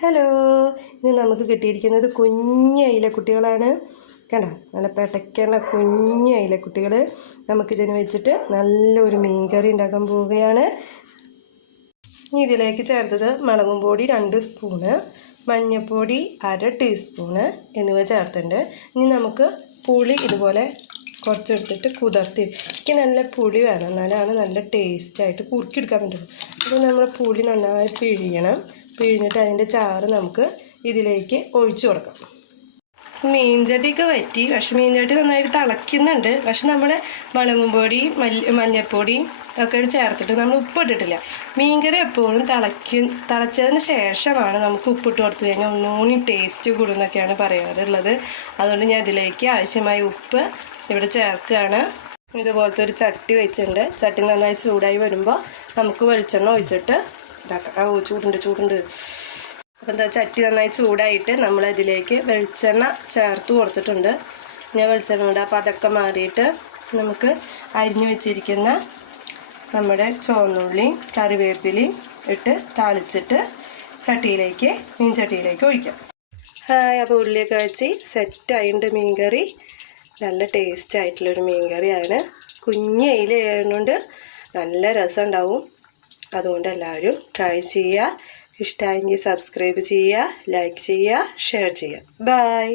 Hello ഇന്ന് നമുക്ക് കിട്ടിയിരിക്കുന്നത് കുഞ്ഞ് അയിലക്കുട്ടികളാണ് കണ്ട? നല്ല പെട്ടയ്ക്കണ കുഞ്ഞ് അയിലക്കുട്ടികൾ നമുക്കിതിന് വെച്ചിട്ട് നല്ലൊരു മീൻകറി ഉണ്ടാക്കാൻ പോവുകയാണ്. ഇതിലേക്ക് ചേർത്തത് മുളകും പൊടി രണ്ട് സ്പൂണ് മഞ്ഞൾപ്പൊടി അര ടീസ്പൂണ് എന്നിവ ചേർത്തിട്ടുണ്ട്. ഇനി നമുക്ക് പുളി ഇതുപോലെ കുറച്ചെടുത്തിട്ട് കുതിർത്തി എനിക്ക് നല്ല പുളി വേണം. എന്നാലാണ് നല്ല ടേസ്റ്റായിട്ട് കുറുക്കിയെടുക്കാൻ പറ്റുള്ളൂ. അപ്പോൾ നമ്മൾ പുളി നന്നായി പിഴിയണം. പിഴിഞ്ഞിട്ട് അതിന്റെ ചാറ് നമുക്ക് ഇതിലേക്ക് ഒഴിച്ചു കൊടുക്കാം. മീൻചട്ടിയൊക്കെ വറ്റി. പക്ഷെ മീൻചട്ടി നന്നായിട്ട് തിളയ്ക്കുന്നുണ്ട്. പക്ഷെ നമ്മുടെ മുളകും പൊടി മല്ല മഞ്ഞൾപ്പൊടിയും ഒക്കെ ചേർത്തിട്ട് നമ്മൾ ഉപ്പിട്ടിട്ടില്ല മീൻകറി എപ്പോഴും തിളയ്ക്കും തിളച്ചതിന് ശേഷമാണ് നമുക്ക് ഉപ്പിട്ട് കൊടുത്തു കഴിഞ്ഞാൽ ഒന്നുകൂടി ടേസ്റ്റ് കൂടുന്നൊക്കെയാണ് പറയാറുള്ളത്. അതുകൊണ്ട് ഞാൻ ഇതിലേക്ക് ആവശ്യമായ ഉപ്പ് ഇവിടെ ചേർക്കുകയാണ്. ഇതുപോലത്തെ ഒരു ചട്ടി വെച്ചിട്ടുണ്ട്. ചട്ടി നന്നായി ചൂടായി വരുമ്പോൾ നമുക്ക് വെളിച്ചെണ്ണ ഒഴിച്ചിട്ട് ഇതാക്കാം. ഓ ചൂടുണ്ട് ചൂടുണ്ട്. അപ്പം എന്താ ചട്ടി നന്നായി ചൂടായിട്ട് നമ്മൾ അതിലേക്ക് വെളിച്ചെണ്ണ ചേർത്ത് കൊടുത്തിട്ടുണ്ട്. ഞാൻ വെളിച്ചെണ്ണ ഉണ്ട് അപ്പോൾ അതൊക്കെ മാറിയിട്ട് നമുക്ക് അരിഞ്ഞു വെച്ചിരിക്കുന്ന നമ്മുടെ ചുവന്നുള്ളിയും കറിവേപ്പിലയും ഇട്ട് താളിച്ചിട്ട് ചട്ടിയിലേക്ക് മീൻ ചട്ടിയിലേക്ക് ഒഴിക്കാം. ഹായ് അപ്പോൾ ഉള്ളിയൊക്കെ വെച്ച് സെറ്റായിട്ടുണ്ട് മീൻ കറി നല്ല ടേസ്റ്റ് ആയിട്ടുള്ളൊരു മീൻകറിയാണ്. കുഞ്ഞ് ആയതുകൊണ്ട് നല്ല രസം ഉണ്ടാവും അതുകൊണ്ട് എല്ലാവരും ട്രൈ ചെയ്യുക. ഇഷ്ടമായെങ്കിൽ സബ്സ്ക്രൈബ് ചെയ്യുക ലൈക്ക് ചെയ്യുക ഷെയർ ചെയ്യുക. ബൈ